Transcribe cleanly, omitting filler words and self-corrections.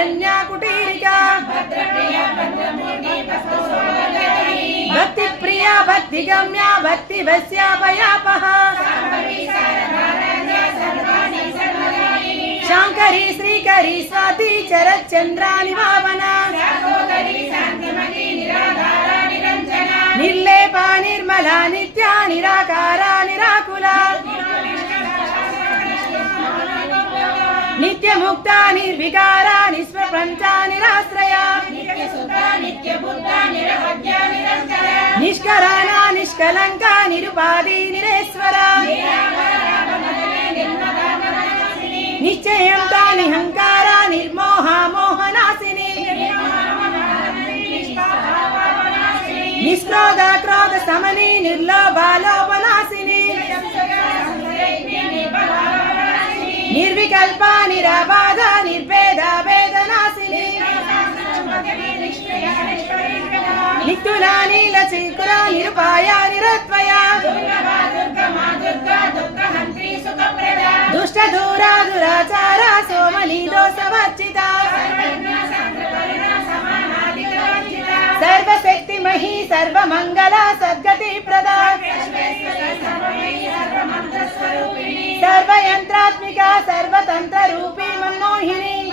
शरण्या कुटीरिका भक्ति प्रिया भक्ति गम्या भक्ति वस्या भयापहा शांकरी श्रीकरी स्वाति चरच्चंद्रानि भावना निर्लेपा निर्मला नित्या निराकारा निराकुला नित्य मुक्ता निर्विकारा निष्प्रपंचा निराश्रया निष्कराना निष्कलंका निरुपाधि निरेश्वरा निश्चयंता निहंकारा निर्मोहा मोहनाशिनी निष्क्रोध क्रोध समनी निर्लोभा लोभनाशिनी निर्विकल्पा निराबाधा निर्भेदा वेदनाशिनी नित्युला नीलचिकुरा निरुपाया निरत्वया दुष्ट दूरा दुराचारा सोमनी दोषवर्जिता सर्वशक्ति मही सर्वमंगला सद्गति प्रदा सर्वयंत्रात्मिका सर्वतंत्र रूपी मनमोहिनी